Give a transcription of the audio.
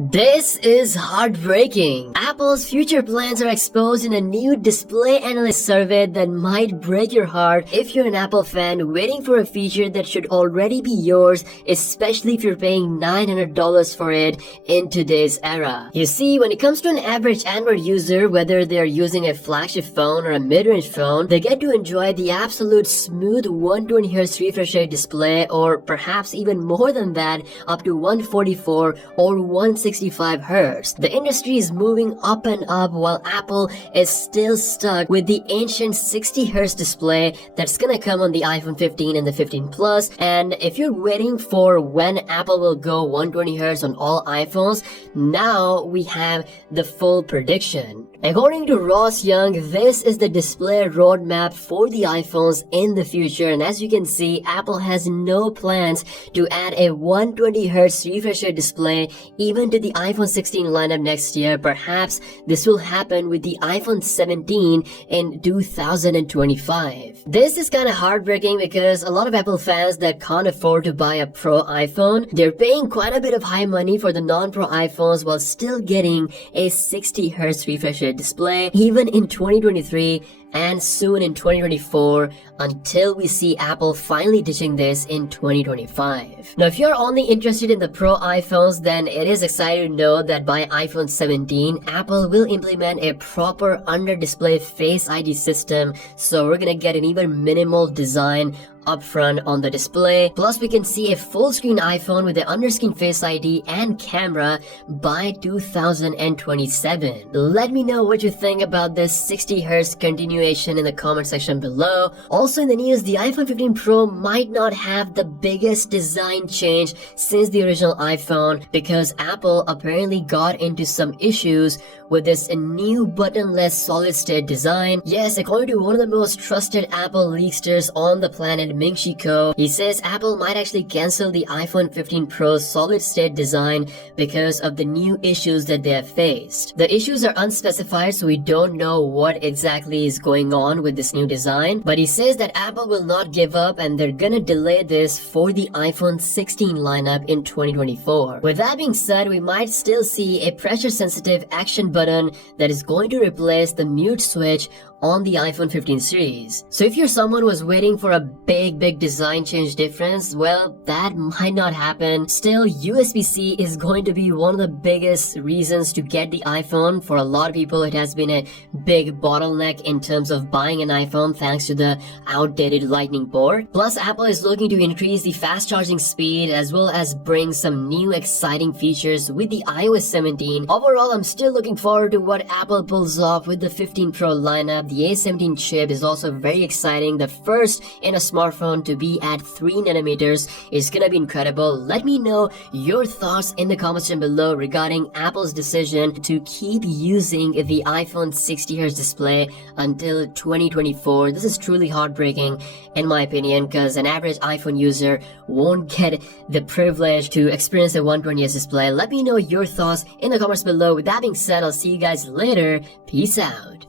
This is heartbreaking. Apple's future plans are exposed in a new display analyst survey that might break your heart if you're an Apple fan waiting for a feature that should already be yours, especially if you're paying $900 for it in today's era. You see, when it comes to an average Android user, whether they're using a flagship phone or a mid-range phone, they get to enjoy the absolute smooth 120Hz refresh rate display, or perhaps even more than that, up to 144 or 165 Hz. The industry is moving up and up while Apple is still stuck with the ancient 60 Hz display that's gonna come on the iPhone 15 and the 15 Plus. And if you're waiting for when Apple will go 120 Hz on all iPhones, now we have the full prediction. According to Ross Young, this is the display roadmap for the iPhones in the future, and as you can see, Apple has no plans to add a 120Hz refresh rate display even to the iPhone 16 lineup next year. Perhaps this will happen with the iPhone 17 in 2025. This is kind of heartbreaking because a lot of Apple fans that can't afford to buy a Pro iPhone, they're paying quite a bit of high money for the non-Pro iPhones while still getting a 60Hz refresh rate display even in 2023 and soon in 2024, until we see Apple finally ditching this in 2025. Now, if you're only interested in the Pro iPhones, then it is exciting to know that by iPhone 17, Apple will implement a proper under-display Face ID system, so we're gonna get an even minimal design up front on the display. Plus, we can see a full-screen iPhone with the under-screen Face ID and camera by 2027. Let me know what you think about this 60Hz continuation in the comment section below. Also in the news, the iPhone 15 Pro might not have the biggest design change since the original iPhone because Apple apparently got into some issues with this new buttonless solid-state design. Yes, according to one of the most trusted Apple leaksters on the planet, Ming-Chi Kuo, he says Apple might actually cancel the iPhone 15 Pro's solid-state design because of the new issues that they have faced. The issues are unspecified, so we don't know what exactly is going on with this new design, but he says that Apple will not give up and they're gonna delay this for the iPhone 16 lineup in 2024. With that being said, we might still see a pressure-sensitive action button that is going to replace the mute switch on the iPhone 15 series. So if you're someone who was waiting for a big design change difference, well, that might not happen. Still, USB-C is going to be one of the biggest reasons to get the iPhone. For a lot of people, it has been a big bottleneck in terms of buying an iPhone thanks to the outdated Lightning port. Plus, Apple is looking to increase the fast charging speed as well as bring some new exciting features with the iOS 17. Overall, I'm still looking forward to what Apple pulls off with the 15 Pro lineup. The A17 chip is also very exciting. The first in a smartphone to be at 3nm is gonna be incredible. Let me know your thoughts in the comments section below regarding Apple's decision to keep using the iPhone 60Hz display until 2024. This is truly heartbreaking in my opinion because an average iPhone user won't get the privilege to experience a 120Hz display. Let me know your thoughts in the comments below. With that being said, I'll see you guys later. Peace out.